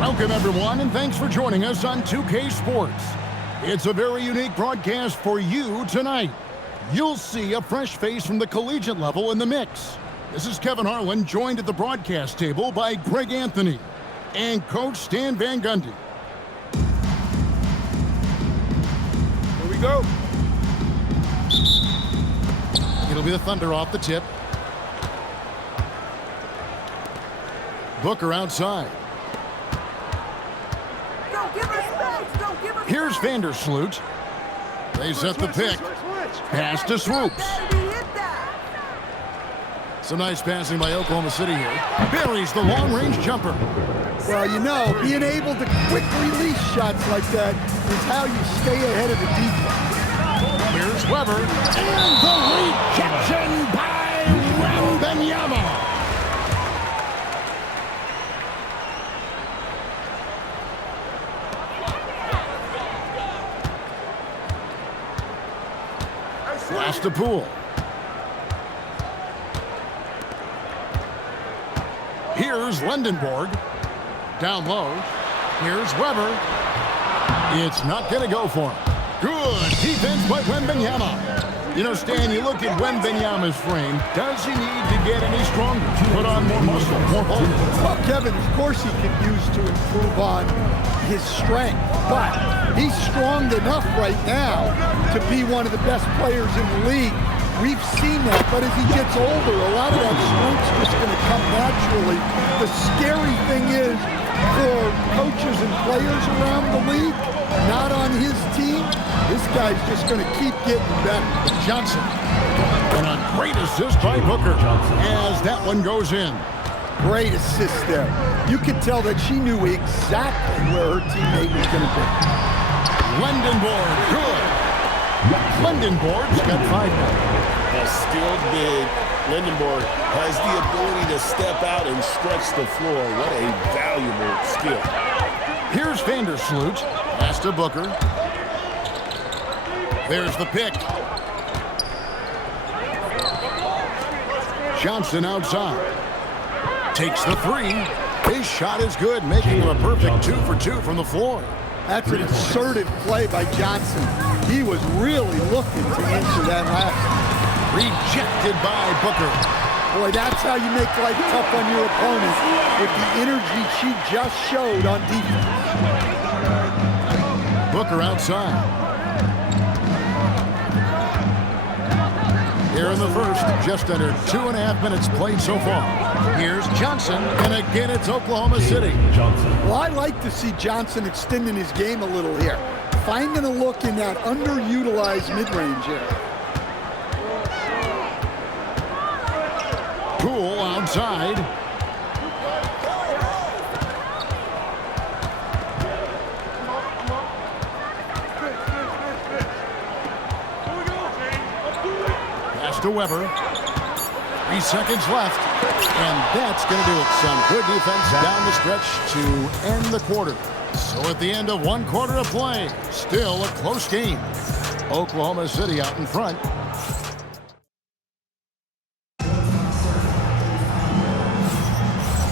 Welcome, everyone, and thanks for joining us on 2K Sports. It's a very unique broadcast for you tonight. You'll see a fresh face from the collegiate level in the mix. This is Kevin Harlan, joined at the broadcast table by Greg Anthony and Coach Stan Van Gundy. Here we go. It'll be the Thunder off the tip. Booker outside. Here's Vandersloot. They set the pick. Pass to Swoops. Some nice passing by Oklahoma City here. Buries the long-range jumper. Well, you know, being able to quick release shots like that is how you stay ahead of the defense. Here's Weber. And the rejection by Wembanyama. Pass to Poole. Here's Lendenborg. Down low. Here's Weber. It's not going to go for him. Good defense by Wembanyama. You know, Stan, you look at Wembanyama's frame. Does he need to get any stronger? Put on more muscle, more bulk? Well, Kevin, of course he could use to improve on his strength, but he's strong enough right now to be one of the best players in the league. We've seen that, but as he gets older, a lot of that strength's just going to come naturally. The scary thing is, for coaches and players around the league, not on his team, this guy's just going to keep getting better. Johnson. And a great assist by Booker as that one goes in. Great assist there. You could tell that she knew exactly where her teammate was going to be. Lendenborg, good. Lendenborg's got 5 now. A skilled big. Lendenborg has the ability to step out and stretch the floor. What a valuable skill. Here's Vandersloot. Pass to Booker. There's the pick. Johnson outside. Takes the 3. His shot is good, making him a perfect 2 for 2 from the floor. That's an assertive play by Johnson. He was really looking to answer that last. Rejected by Booker. Boy, that's how you make life tough on your opponent, with the energy she just showed on defense. Booker outside. Here in the first, just under 2.5 minutes played so far. Here's Johnson, and again it's Oklahoma City. Well, I like to see Johnson extending his game a little here, finding a look in that underutilized mid-range area. Poole outside. Pass to Weber. 3 seconds left. And that's going to do it. Some good defense down the stretch to end the quarter. So at the end of 1 quarter of play, still a close game. Oklahoma City out in front.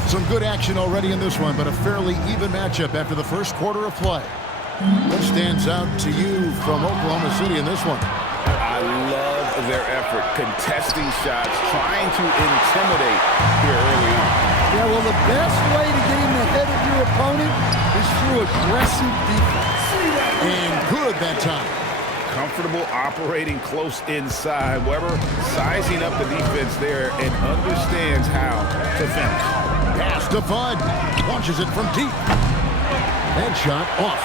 Some good action already in this one, but a fairly even matchup after the first quarter of play. What stands out to you from Oklahoma City in this one? I love their effort, contesting shots, trying to intimidate here early on. Yeah, well, the best way to get in the head of your opponent is through aggressive defense. And good that time. Comfortable operating close inside. Weber sizing up the defense there and understands how to finish. Pass to Bud. Launches it from deep. That shot off.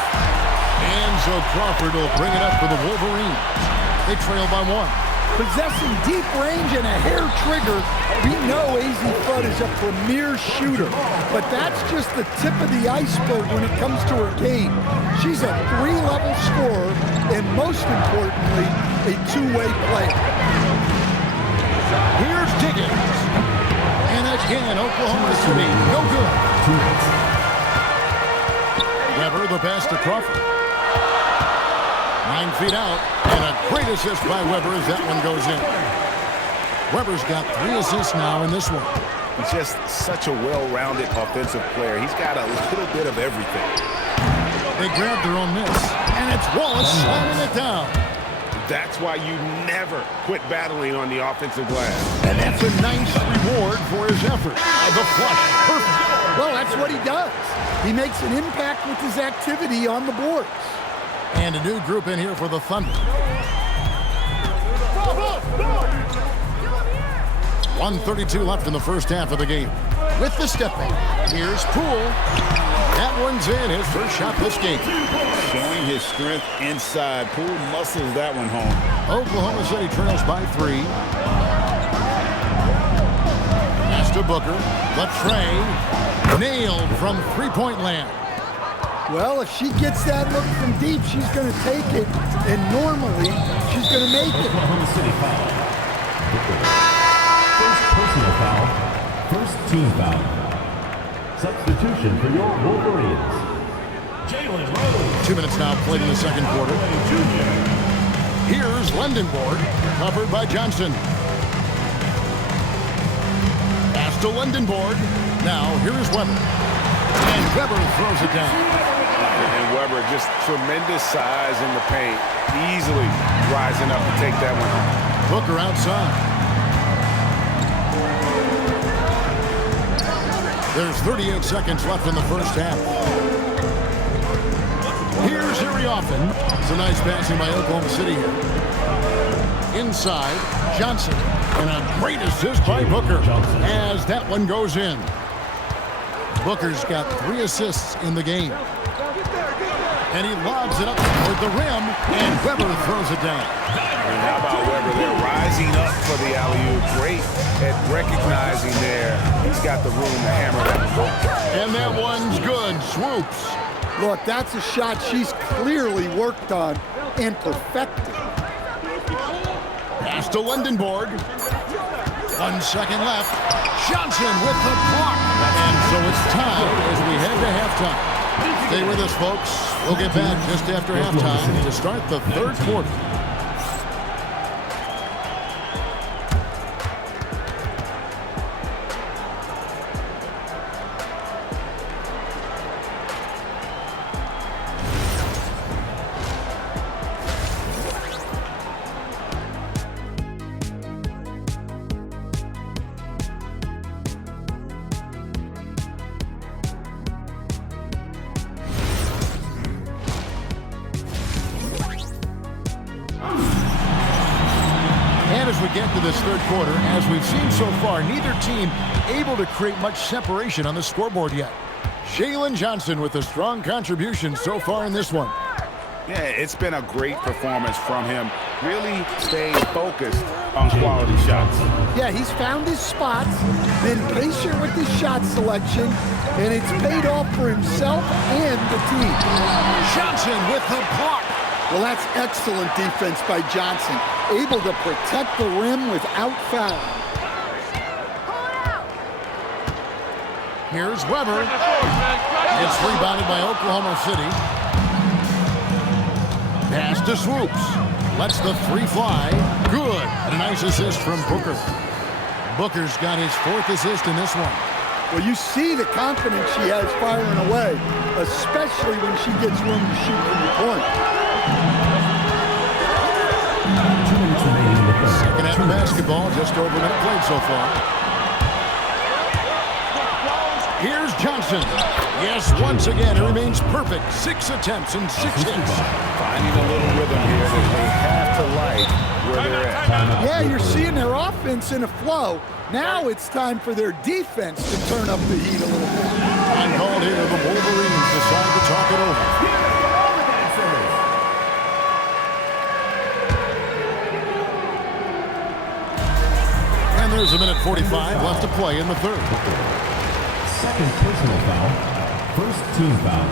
And so Crawford will bring it up for the Wolverines. They trail by 1. Possessing deep range and a hair trigger, we know AZ Fudd is a premier shooter. But that's just the tip of the iceberg when it comes to her game. She's a 3-level scorer and, most importantly, a 2-way player. Here's Diggins. And again, Oklahoma City, no good. Weber, the pass to Crawford. 9 feet out, and a great assist by Weber as that one goes in. Weber's got 3 assists now in this one. He's just such a well-rounded offensive player. He's got a little bit of everything. They grab their own miss, and it's Wallace slamming it down. That's why you never quit battling on the offensive glass. And that's a nice reward for his effort. The flush, perfect. Well, that's what he does. He makes an impact with his activity on the boards. And a new group in here for the Thunder. 1:32 left in the first half of the game. With the step back, here's Poole. That one's in, his first shot this game. Showing his strength inside. Poole muscles that one home. Oklahoma City trails by 3. Pass to Booker. The tray. Nailed from three-point land. Well, if she gets that look from deep, she's going to take it, and normally she's going to make it. Oklahoma City foul. First personal foul. First team foul. Substitution for your Wolverines. Jalen Rose. 2 minutes now played in the second quarter. Here's Lendenborg, covered by Johnson. Pass to Lendenborg. Now here's Weber. And Weber throws it down. And Weber, just tremendous size in the paint. Easily rising up to take that one home. Booker outside. There's 38 seconds left in the first half. Here's Harry Offen. Some nice passing by Oklahoma City here. Inside, Johnson. And a great assist by Booker as that one goes in. Booker's got 3 assists in the game. And he lobs it up toward the rim, and Weber throws it down. And how about Weber there, rising up for the alley-oop. Great at recognizing there. He's got the room to hammer that one. And that one's good. Swoops. Look, that's a shot she's clearly worked on and perfected. Pass to Lendenborg. 1 second left. Johnson with the block. And so it's time as we head to halftime. Stay with us, folks. We'll get back just after halftime to start the third quarter. As we get to this third quarter, as we've seen so far, neither team able to create much separation on the scoreboard yet. Jalen Johnson with a strong contribution so far in this one. Yeah, it's been a great performance from him. Really staying focused on quality shots. Yeah, he's found his spots, been patient with his shot selection, and it's paid off for himself and the team. Johnson with the block. Well, that's excellent defense by Johnson, able to protect the rim without foul. Here's Weber. It's rebounded by Oklahoma City. Pass to Swoops. Lets the 3 fly. Good. And a nice assist from Booker. Booker's got his 4th assist in this one. Well, you see the confidence she has firing away, especially when she gets room to shoot from the point. 2 minutes remaining in the third. Second half of basketball, just over a minute played so far. Here's Johnson. Yes, once again, it remains perfect. 6 attempts and 6 hits. Finding a little rhythm here that they have to like where they're at. Yeah, you're seeing their offense in a flow. Now it's time for their defense to turn up the heat a little bit. I'm called here. The Wolverines decide to talk it over. And there's a minute 45 left to play in the third. Second personal foul. First team foul.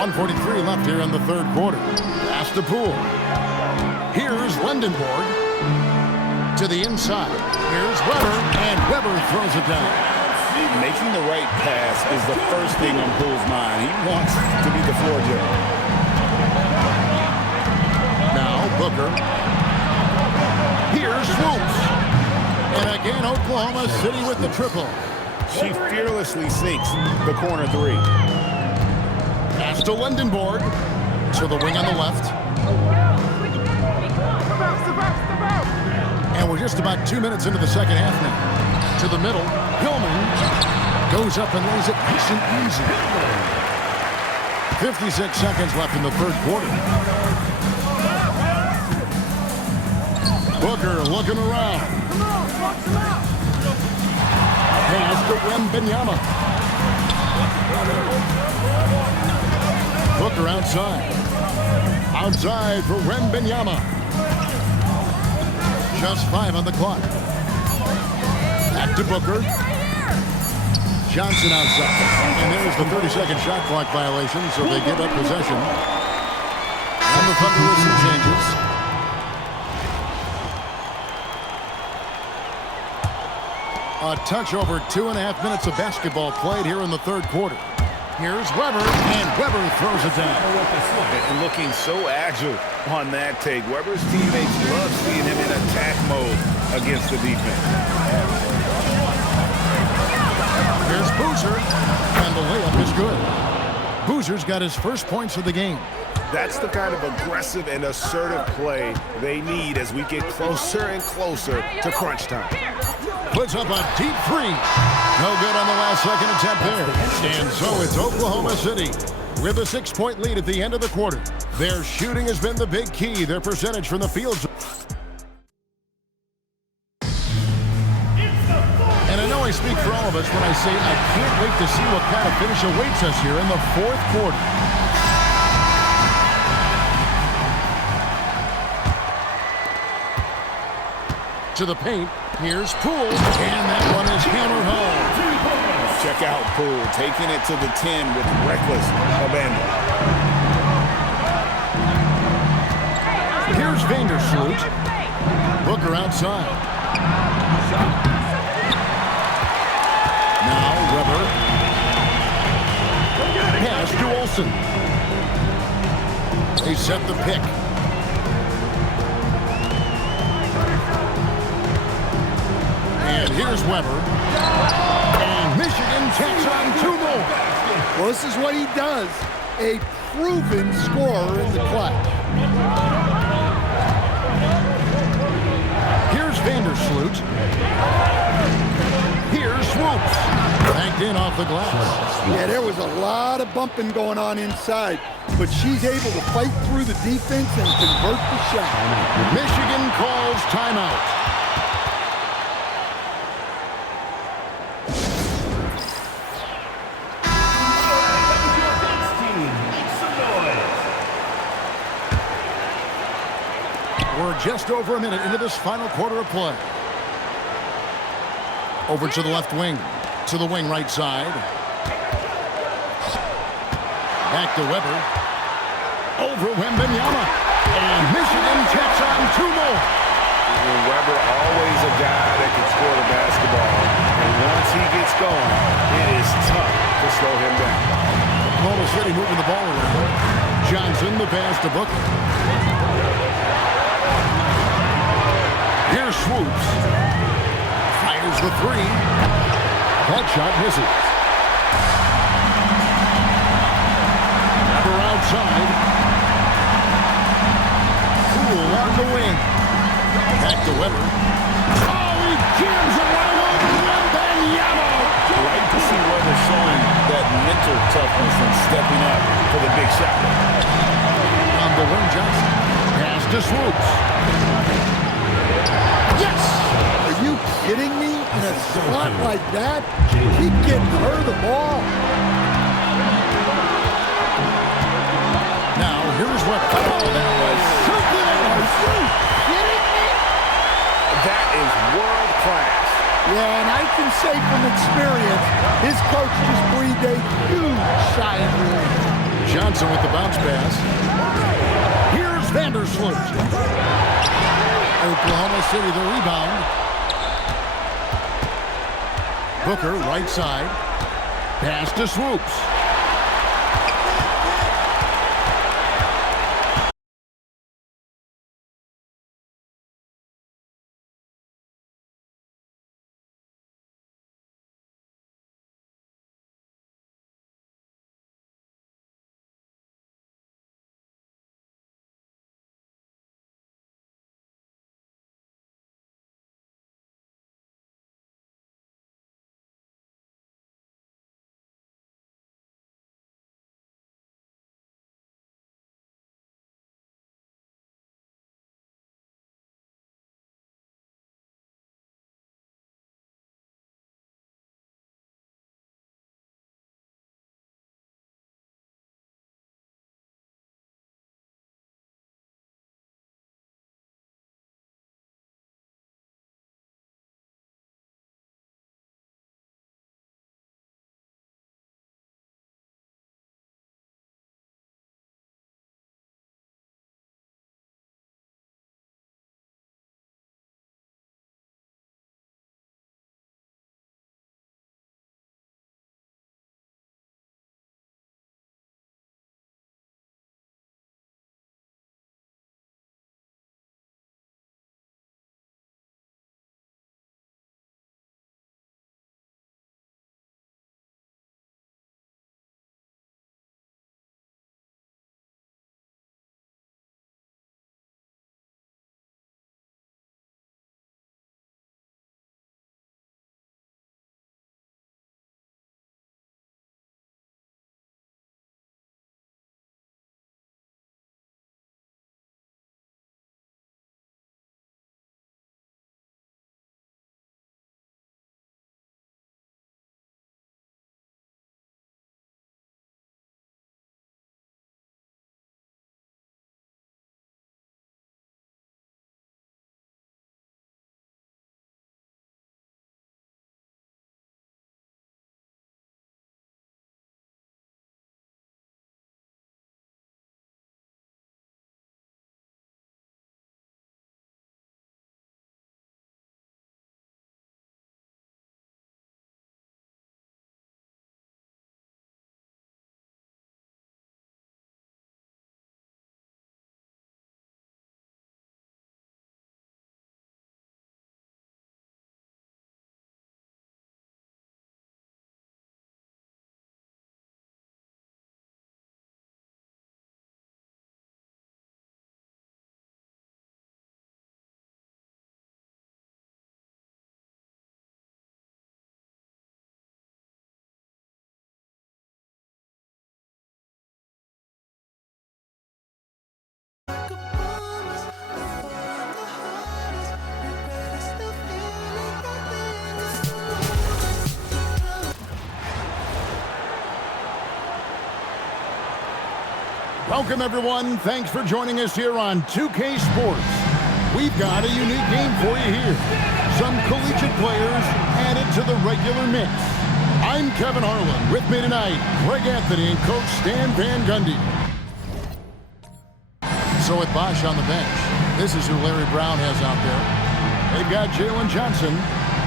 1:43 left here in the third quarter. Pass to Poole. Here's Lendenborg to the inside. Here's Weber, and Weber throws it down. Making the right pass is the first thing on Poole's mind. He wants to be the floor general. Now Booker. Oklahoma City with the triple. She fearlessly sinks the corner three. Pass to Lindenborg. To the wing on the left. And we're just about 2 minutes into the second half now. To the middle. Hillman goes up and lays it nice and easy. 56 seconds left in the third quarter. Booker looking around. Pass to Wembanyama. Booker outside. Outside for Wembanyama. Just 5 on the clock. Back to Booker. Johnson outside. And there's the 30-second shot clock violation, so they give up possession. And the Thunder with some changes. A touch over 2.5 minutes of basketball played here in the third quarter. Here's Weber, and Weber throws it down. And looking so agile on that take. Weber's teammates love seeing him in attack mode against the defense. Here's Boozer, and the layup is good. Boozer's got his first points of the game. That's the kind of aggressive and assertive play they need as we get closer and closer to crunch time. Puts up a deep three. No good on the last second attempt there. And so it's Oklahoma City with a 6-point lead at the end of the quarter. Their shooting has been the big key. Their percentage from the field. And I know I speak for all of us when I say I can't wait to see what kind of finish awaits us here in the fourth quarter. To the paint. Here's Poole, and that one is hammered home. Check out Poole taking it to the 10 with reckless abandon. Here's Vandersloot. Booker outside. Now Weber. Pass to Olsen. They set the pick. And here's Weber. And Michigan takes on 2 more. Well, this is what he does. A proven scorer in the clutch. Here's Vandersloot. Here's Swoops. Backed in off the glass. Yeah, there was a lot of bumping going on inside, but she's able to fight through the defense and convert the shot. Michigan calls timeout. We're just over a minute into this final quarter of play. Over to the left wing. To the wing right side. Back to Weber. Over Wembanyama. And Michigan takes on 2 more. And Weber always a guy that can score the basketball. And once he gets going, it is tough to slow him down. Oklahoma City moving the ball around. Johnson, the pass to Booker. Here's Swoops. Fires the 3. That shot misses. Weber outside. Poole on the wing. Back to Weber. Oh, he jams it right over Wembanyama. Like to see Weber showing that mental toughness and stepping up for the big shot. On the wing, Johnson. Pass to Swoops. Yes! Are you kidding me? In a spot like that, keep getting her the ball. Now, here's what... Oh, that was something else. Are you kidding me? That is world class. Yeah, and I can say from experience, his coach just breathed a huge sigh of relief. Johnson with the bounce pass. Here's Vandersloot. Oklahoma City the rebound. Booker right side. Pass to Swoops. Welcome, everyone. Thanks for joining us here on 2K Sports. We've got a unique game for you here. Some collegiate players added to the regular mix. I'm Kevin Harlan. With me tonight, Greg Anthony and Coach Stan Van Gundy. So with Bosch on the bench, this is who Larry Brown has out there. They've got Jalen Johnson.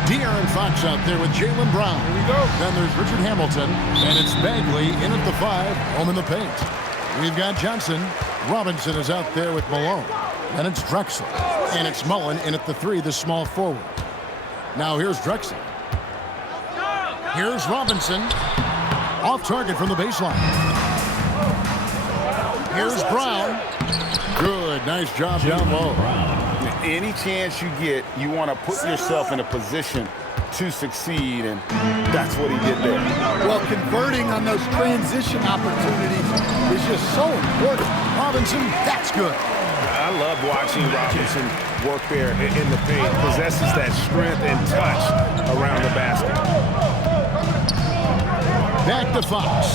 De'Aaron Fox out there with Jaylen Brown. Here we go. Then there's Richard Hamilton. And it's Bagley in at the 5, home in the paint. We've got Johnson. Robinson is out there with Malone. Then it's Drexel. And it's Mullen in at the 3, the small forward. Now here's Drexel. Here's Robinson. Off target from the baseline. Here's Brown. Good. Nice job down low. Any chance you get, you want to put yourself in a position to succeed, and that's what he did there. Well, converting on those transition opportunities is just so important. Robinson, that's good. I love watching Robinson work there in the paint. Possesses that strength and touch around the basket. Back to Fox.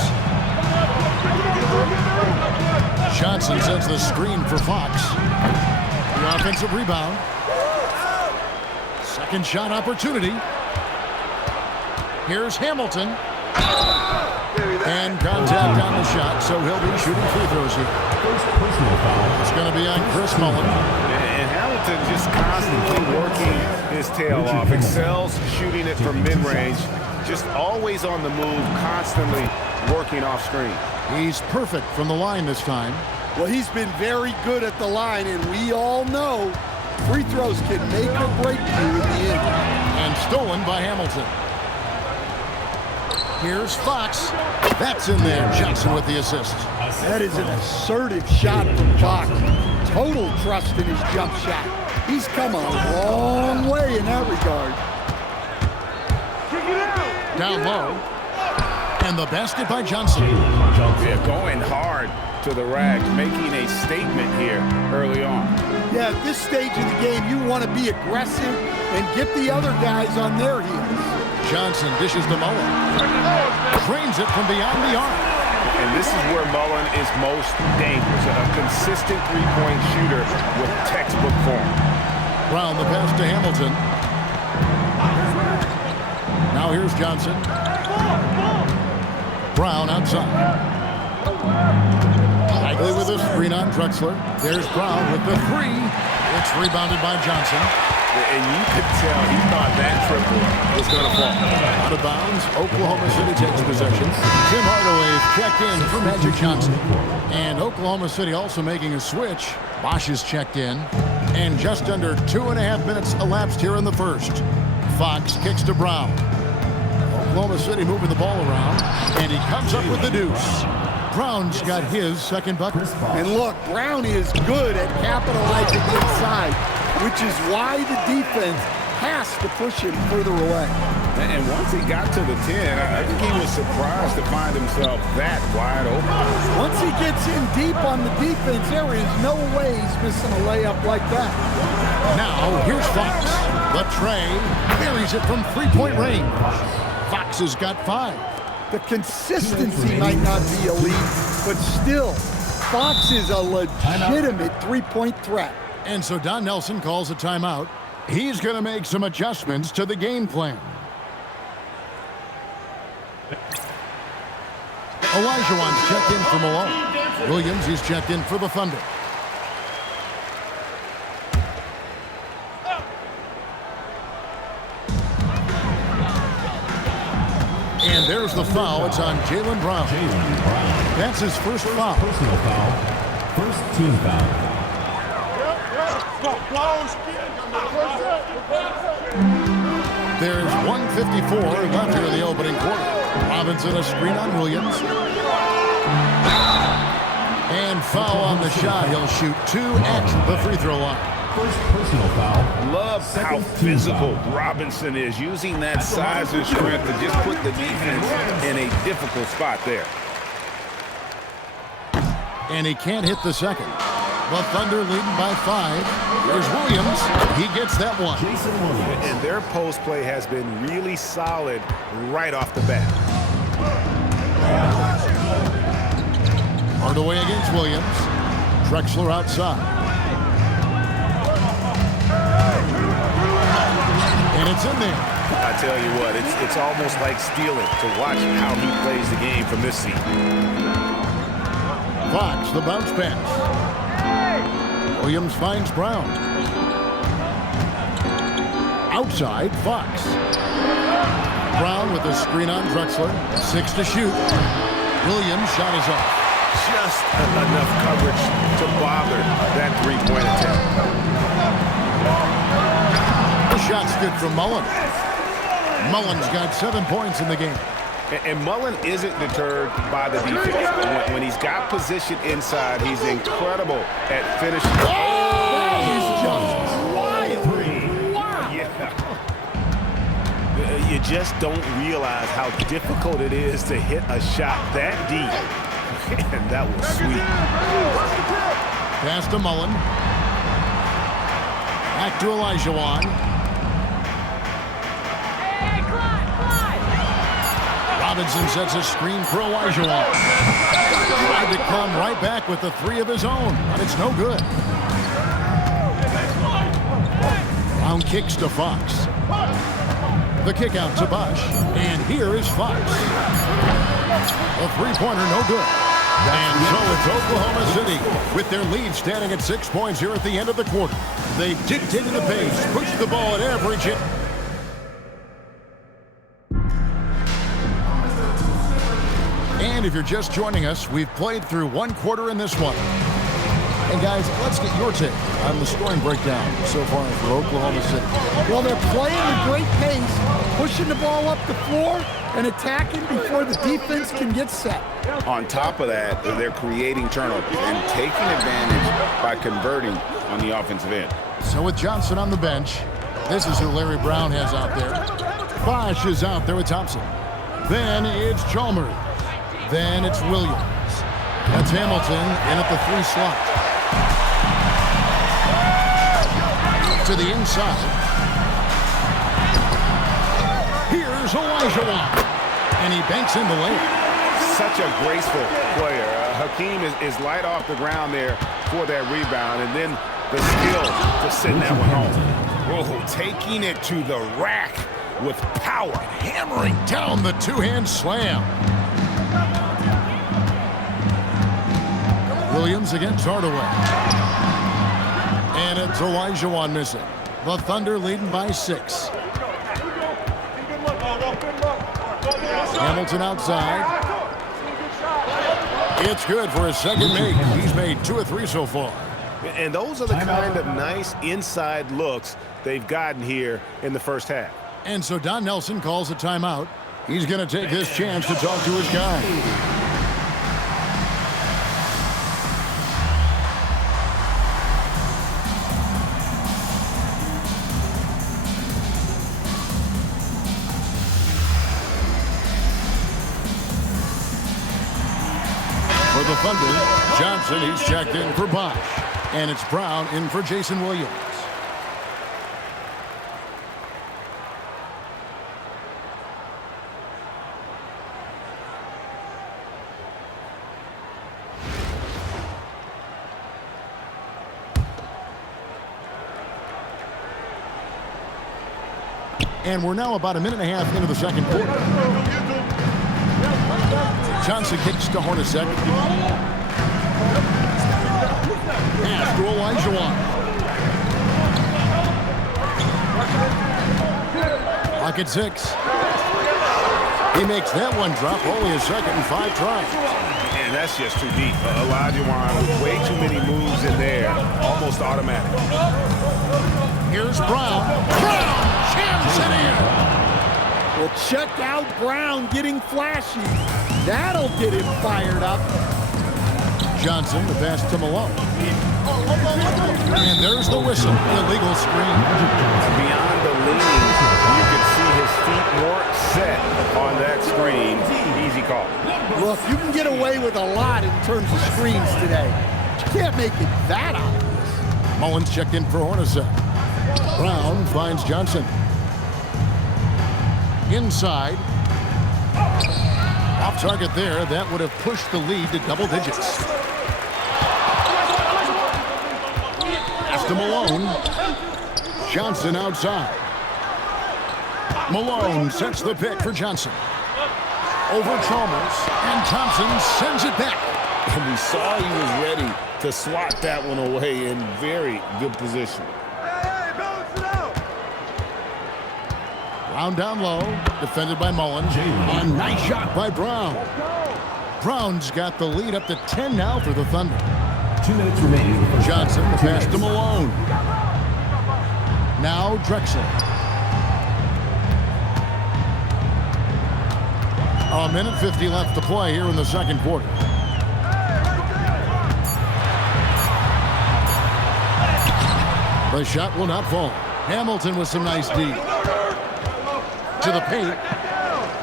Johnson sends the screen for Fox. The offensive rebound. Second shot opportunity. Here's Hamilton. And contact on the shot, so he'll be shooting free throws here. It's going to be on Chris Mullen. And Hamilton just constantly working his tail off. Excels shooting it from mid-range. Just always on the move, constantly working off screen. He's perfect from the line this time. Well, he's been very good at the line, and we all know free throws can make or break you in the end. And stolen by Hamilton. Here's Fox. That's in there. Johnson with the assist. That is an assertive shot from Fox. Total trust in his jump shot. He's come a long way in that regard. Down low. And the basket by Johnson. Yeah, going hard to the rack, making a statement here early on. Yeah, at this stage of the game, you want to be aggressive and get the other guys on their heels. Johnson dishes to Mullen. Drains it from beyond the arc. And this is where Mullen is most dangerous. A consistent three-point shooter with textbook form. Brown the pass to Hamilton. Now here's Johnson. Brown outside. Bagley with a screen on Drexler. There's Brown with the 3. It's rebounded by Johnson. And you could tell he thought that triple was going to fall. Out of bounds, Oklahoma City takes possession. Tim Hardaway is checked in for Magic Johnson. And Oklahoma City also making a switch. Bosch is checked in. And just under 2.5 minutes elapsed here in the first. Fox kicks to Brown. Oklahoma City moving the ball around. And he comes up with the deuce. Brown's got his second bucket. And look, Brown is good at capitalizing inside, which is why the defense has to push him further away. And once he got to the 10, I think he was surprised to find himself that wide open. Once he gets in deep on the defense, there is no way he's missing a layup like that. Now, here's Fox. The tray buries it from three-point range. Fox has got 5. The consistency might not be elite, but still, Fox is a legitimate three-point threat. And so Don Nelson calls a timeout. He's going to make some adjustments to the game plan. Olajuwon's checked in for Malone. Williams, he's checked in for the Thunder. And there's the foul. It's on Jaylen Brown. That's his first foul. Personal foul. First team foul. There's 1:54 left here in the opening quarter. Robinson a screen on Williams. And foul on the shot. He'll shoot 2 at the free throw line. First personal foul. Love how physical Robinson is, using that size and strength to just put the defense in a difficult spot there. And he can't hit the second. The Thunder leading by 5. There's Williams. He gets that one. Jason Williams. And their post play has been really solid right off the bat. Hardaway against Williams. Drexler outside. And it's in there. I tell you what, it's almost like stealing to watch how he plays the game from this seat. Fox, the bounce pass. Williams finds Brown. Outside, Fox. Brown with a screen on Drexler. 6 to shoot. Williams' shot is off. Just enough coverage to bother that three-point attempt. The shot's good from Mullen. Mullen's got 7 points in the game. And Mullen isn't deterred by the defense. When he's got position inside, he's incredible at finishing. That is just wild. Yeah. You just don't realize how difficult it is to hit a shot that deep. And that was sweet. Pass to Mullen. Back to Olajuwon. Robinson sets a screen for Olajuwon. Tried to come right back with the 3 of his own, but it's no good. Brown kicks to Fox. The kick out to Bosh, and here is Fox. A three-pointer, no good. And so it's Oklahoma City with their lead standing at 6 points here at the end of the quarter. They've dictated the pace, pushed the ball at every chip. And if you're just joining us, we've played through 1 quarter in this one. And guys, let's get your take on the scoring breakdown so far for Oklahoma City. Well, they're playing at great pace, pushing the ball up the floor and attacking before the defense can get set. On top of that, they're creating turnovers and taking advantage by converting on the offensive end. So with Johnson on the bench, this is who Larry Brown has out there. Bosh is out there with Thompson. Then it's Chalmers. Then it's Williams. That's Hamilton in at the 3 slot. To the inside. Here's Olajuwon. And he banks in the lane. Such a graceful player. Hakeem is light off the ground there for that rebound. And then the skill to send that one home. Whoa, taking it to the rack with power. Hammering down the 2-hand slam. Williams against Hardaway. And it's Olajuwon missing. The Thunder leading by 6. Hamilton outside. It's good for his second make. He's made 2 of 3 so far. And those are the kind of nice inside looks they've gotten here in the first half. And so Don Nelson calls a timeout. He's going to take this chance to talk to his guy. For the Thunder, Johnson, he's checked in for Bosh. And it's Brown in for Jason Williams. And we're now about a minute and a half into the second quarter. Johnson kicks to Hornacek. Pass to Olajuwon. Pocket 6. He makes that one drop, only a second and 5 tries. And that's just too deep. Olajuwon with way too many moves in there, almost automatic. Here's Brown. Brown jams it in. Well, check out Brown getting flashy. That'll get him fired up. Johnson, the pass to Malone. And there's the whistle. Illegal screen. Beyond the leaning, you can see his feet more set on that screen. Easy call. Look, you can get away with a lot in terms of screens today. You can't make it that obvious. Mullins checked in for Hornacek. Brown finds Johnson. Inside. Off target there. That would have pushed the lead to double digits. Pass to Malone. Johnson outside. Malone sets the pick for Johnson. Over Chalmers. And Thompson sends it back. And we saw he was ready to swat that one away in very good position. Brown down low, defended by Mullen. And nice shot by Brown. Brown's got the lead up to 10 now for the Thunder. 2 minutes remaining. Johnson, the pass to Malone. Now Drexler. A minute 50 left to play here in the second quarter. The shot will not fall. Hamilton with some nice D. To the paint.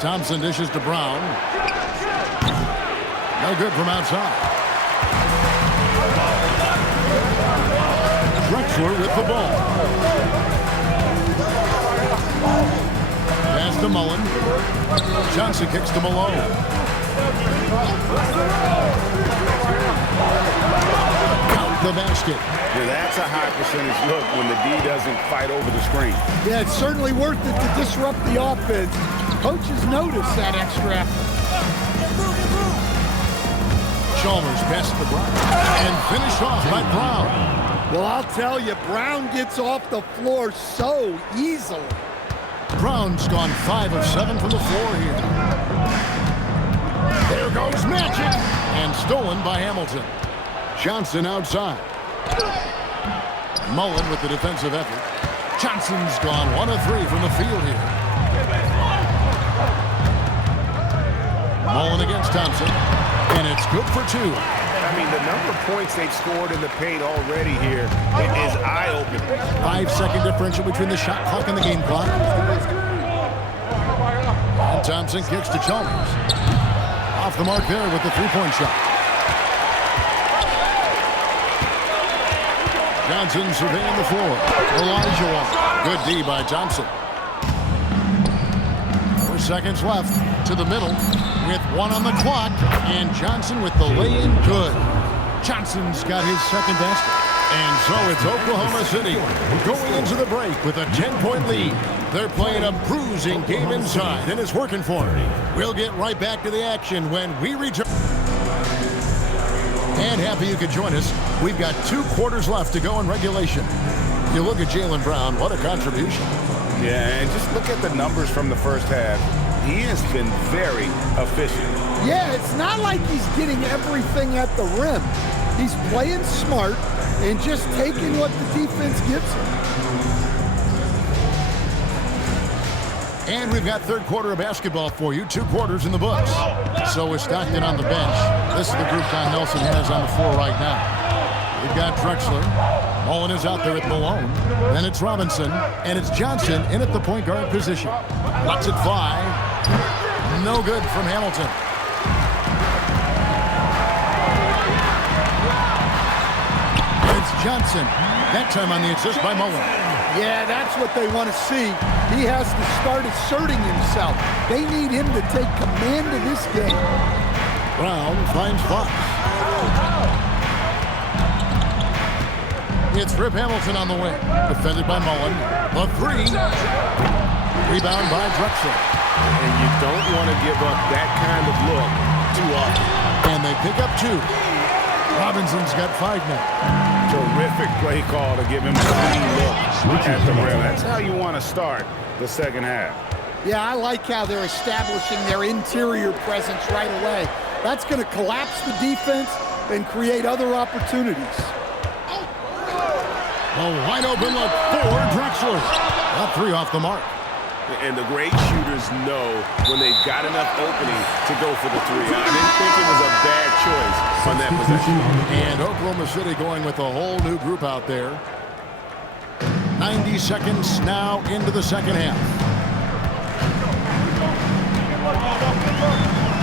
Thompson dishes to Brown. No good from outside. Drexler with the ball. Pass to Mullen. Johnson kicks to Malone. Count the basket. Yeah, that's a high percentage look when the D doesn't fight over the screen. Yeah, it's certainly worth it to disrupt the offense. Coaches notice that extra effort. Chalmers passes to Brown. And finished off by Brown. Well, I'll tell you, Brown gets off the floor so easily. Brown's gone 5 of 7 from the floor here. There goes Magic. And stolen by Hamilton. Johnson outside. Mullen with the defensive effort. Johnson's gone 1 of 3 from the field here. Mullen against Thompson. And it's good for 2. I mean, the number of points they've scored in the paint already here is eye-opening. 5-second differential between the shot clock and the game clock. And Thompson kicks to Chalmers. Off the mark there with the three-point shot. Johnson surveying the floor. Elijah Wall. Good D by Thompson. 4 seconds left to the middle with 1 on the clock. And Johnson with the lay-in good. Johnson's got his second basket. And so it's Oklahoma City going into the break with a 10-point lead. They're playing a bruising game inside, and it's working for them. We'll get right back to the action when we return. And happy you could join us. We've got 2 quarters left to go in regulation. You look at Jaylen Brown, what a contribution. Yeah, and just look at the numbers from the first half. He has been very efficient. Yeah, it's not like he's getting everything at the rim. He's playing smart and just taking what the defense gives him. And we've got third quarter of basketball for you. 2 quarters in the books. So is Stockton on the bench. This is the group Don Nelson has on the floor right now. We've got Drexler. Mullen is out there with Malone. Then it's Robinson. And it's Johnson in at the point guard position. Lets it fly. No good from Hamilton. It's Johnson. That time on the assist by Mullen. Yeah, that's what they want to see. He has to start asserting himself. They need him to take command of this game. Brown finds Fox. It's Rip Hamilton on the wing. Defended by Mullen. The 3. Rebound by Drexler. And you don't want to give up that kind of look too often. And they pick up 2. Robinson's got 5 now. Terrific play call to give him a clean look at the rim. That's how you want to start the second half. Yeah, I like how they're establishing their interior presence right away. That's going to collapse the defense and create other opportunities. A wide open look for Drexler. A 3 off the mark. And the great shooters know when they've got enough opening to go for the 3. I didn't think it was a bad choice on that possession. And Oklahoma City going with a whole new group out there. 90 seconds now into the second half.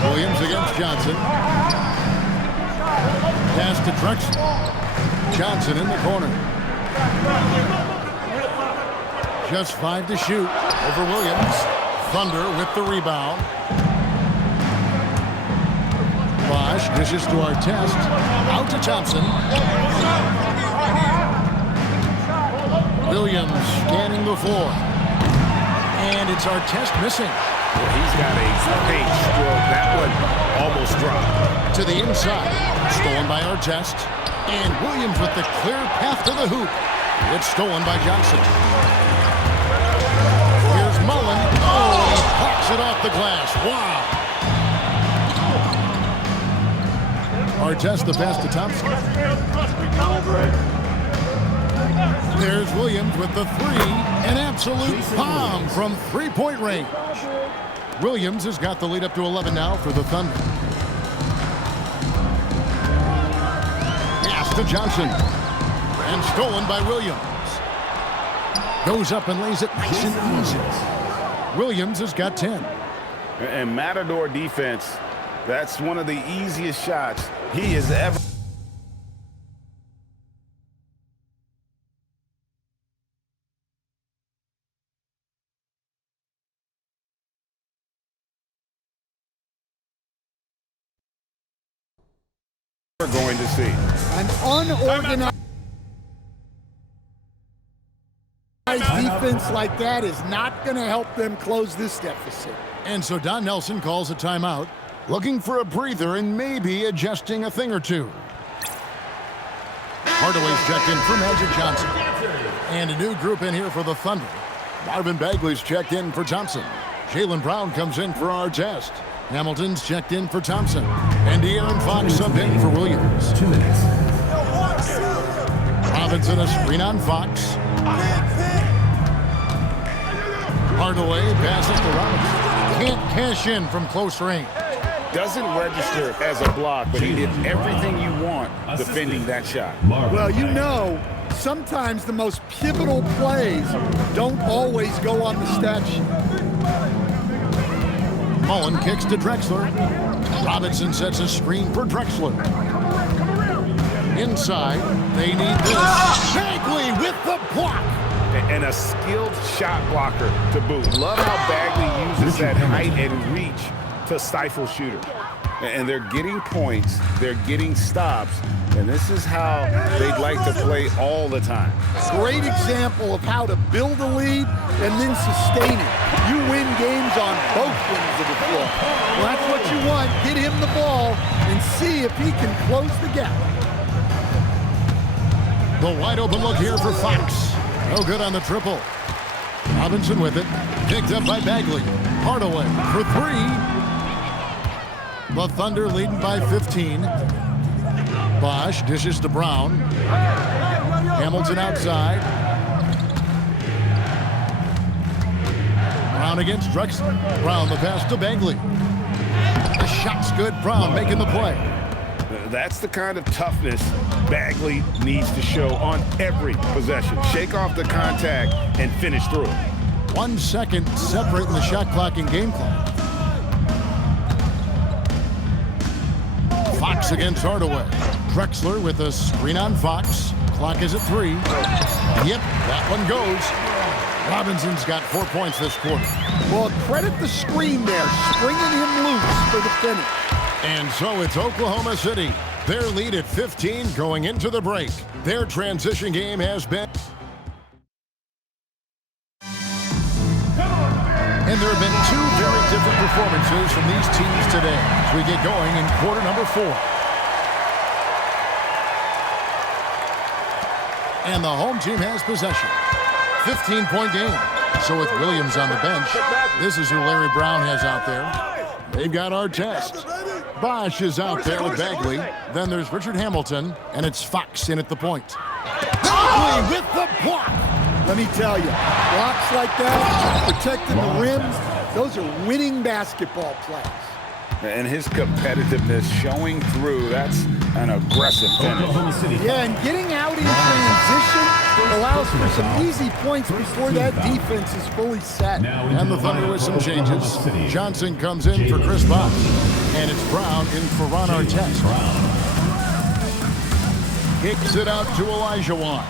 Williams against Johnson. Pass to Drexler. Johnson in the corner. Just 5 to shoot over Williams. Thunder with the rebound. Bosch dishes to Artest. Out to Thompson. Williams scanning the floor. And it's Artest missing. Well, he's got a paint stroke. That one almost dropped. To the inside. Stolen by Artest. And Williams with the clear path to the hoop. It's stolen by Johnson. Here's Mullen. Oh, he pops it off the glass. Wow. Artest the pass to Thompson. There's Williams with the three. An absolute bomb from three-point range. Williams has got the lead up to 11 now for the Thunder. Pass to Johnson. And stolen by Williams. Goes up and lays it nice and easy. Williams has got 10. And Matador defense, that's one of the easiest shots he has ever. We're going to see An unorganized defense like that is not going to help them close this deficit. And so Don Nelson calls a timeout, looking for a breather and maybe adjusting a thing or two. Hardaway's checked in for Magic Johnson. And a new group in here for the Thunder. Marvin Bagley's checked in for Thompson. Jaylen Brown comes in for Artest. Hamilton's checked in for Thompson. And De'Aaron Fox subbed in for Williams. 2 minutes. Robinson a screen on Fox. Hardaway passes to Robinson. Can't cash in from close range. doesn't register as a block, but he did everything you want defending that shot. Well, you know, sometimes the most pivotal plays don't always go on the stat sheet. Mullen kicks to Drexler. Robinson sets a screen for Drexler. Inside, they need this. Bagley with the block. And a skilled shot blocker to boot. Love how Bagley uses that height and reach to stifle shooters. And they're getting points, they're getting stops, and this is how they'd like to play all the time. Great example of how to build a lead and then sustain it. You win games on both ends of the floor. Well, that's what you want. Get him the ball and see if he can close the gap. The wide open look here for Fox. No good on the triple. Robinson with it. Picked up by Bagley. Hardaway for three. The Thunder leading by 15. Bosch dishes to Brown. Hamilton outside. Brown against Drexler. Brown the pass to Bagley. The shot's good. Brown making the play. That's the kind of toughness Bagley needs to show on every possession. Shake off the contact and finish through it. 1 second separating the shot clock and game clock. Fox against Hardaway. Drexler with a screen on Fox. Clock is at 3. Yep, that one goes. Robinson's got 4 points this quarter. Well, credit the screen there, springing him loose for the finish. And so it's Oklahoma City. Their lead at 15 going into the break. Their transition game has been... And there have been 2 very different performances from these teams today as we get going in quarter number 4. And the home team has possession. 15-point game. So with Williams on the bench, this is who Larry Brown has out there. They've got Artest. Bosch is out there with Bagley. Then there's Richard Hamilton, and it's Fox in at the point. Bagley with the block. Let me tell you, blocks like that, protecting the rims, those are winning basketball plays. And his competitiveness showing through. That's an aggressive finish. Yeah, and getting out in transition allows for some easy points before that defense is fully set. And the Thunder with some changes. Johnson comes in for Chris Bosh. And it's Brown in for Ron Artest. Kicks it out to Elijah Wan.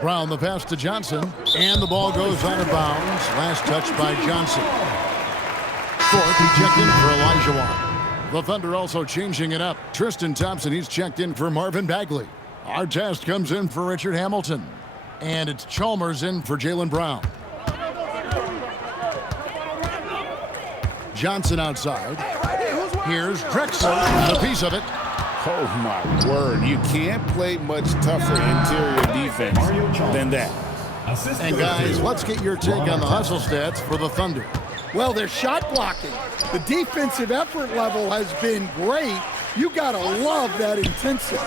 Brown the pass to Johnson. And the ball goes out of bounds. Last touch by Johnson. Fourth ejected for Elijah Wan. The Thunder also changing it up. Tristan Thompson, he's checked in for Marvin Bagley. Artest comes in for Richard Hamilton. And it's Chalmers in for Jaylen Brown. Johnson outside. Here's Drexler, a piece of it. Oh, my word. You can't play much tougher interior defense than that. And guys, let's get your take on the hustle stats for the Thunder. Well, their shot blocking. The defensive effort level has been great. You got to love that intensity.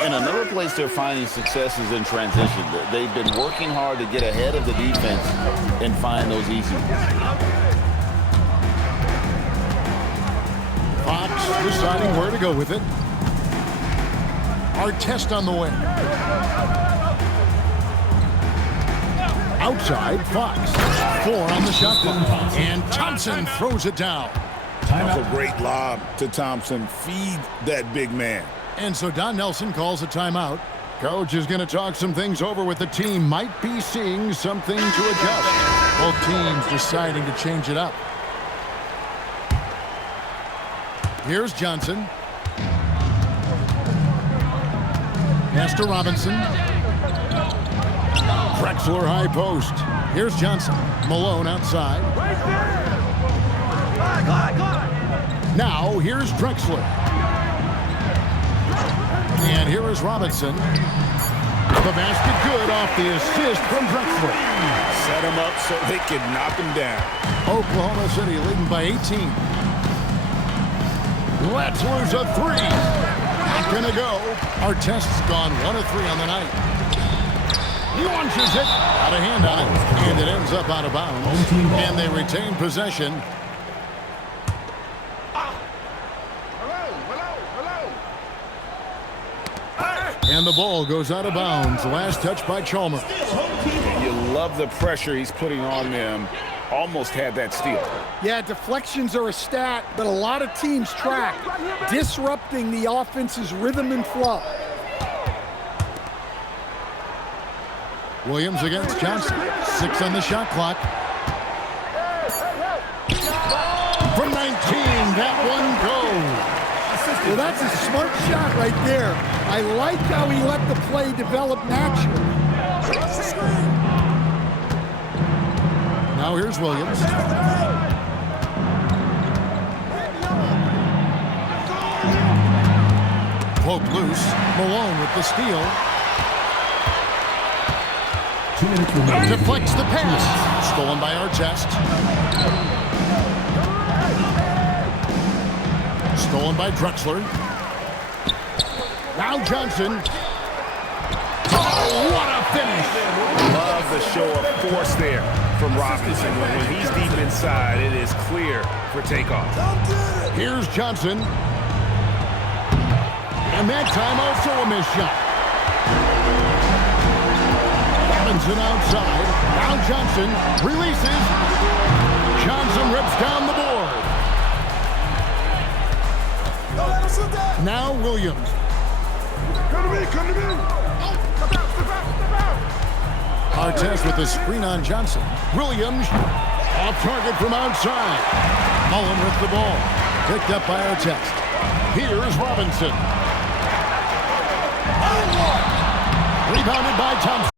And another place they're finding success is in transition. They've been working hard to get ahead of the defense and find those easy ones. Fox deciding where to go with it. Artest on the wing. Outside, Fox. 4 on the shot clock. And Thompson throws it down. That's a great lob to Thompson. Feed that big man. And so Don Nelson calls a timeout. Coach is going to talk some things over with the team. Might be seeing something to adjust. Both teams deciding to change it up. Here's Johnson. Pass to Robinson. Drexler high post. Here's Johnson. Malone outside. Now here's Drexler. And here is Robinson. The basket good off the assist from Drexler. Set him up so they can knock him down. Oklahoma City leading by 18. Let's lose a 3. Not gonna go. Artest's gone 1 of 3 on the night. Launches it. Got a hand on it. And it ends up out of bounds. And they retain possession. And the ball goes out of bounds. Last touch by Chalmers. You love the pressure he's putting on them. Almost had that steal. Yeah, deflections are a stat that a lot of teams track, disrupting the offense's rhythm and flow. Williams against Johnson. 6 on the shot clock. From 19, that one goes. Well, that's a smart shot right there. I like how he let the play develop naturally. Now here's Williams. Poke loose. Malone with the steal. 2 minutes remaining. Deflects the pass. Stolen by Artest. Stolen by Drexler. Now Johnson. Oh, what a finish. Love the show of force there from Robinson. When he's deep inside, it is clear for takeoff. Here's Johnson. And that time also a missed shot. Robinson outside. Now Johnson releases. Johnson rips down the board. Now Williams. Come to me. Artest with the screen on Johnson. Williams off target from outside. Mullen with the ball. Picked up by Artest. Here's Robinson. Rebounded by Thompson.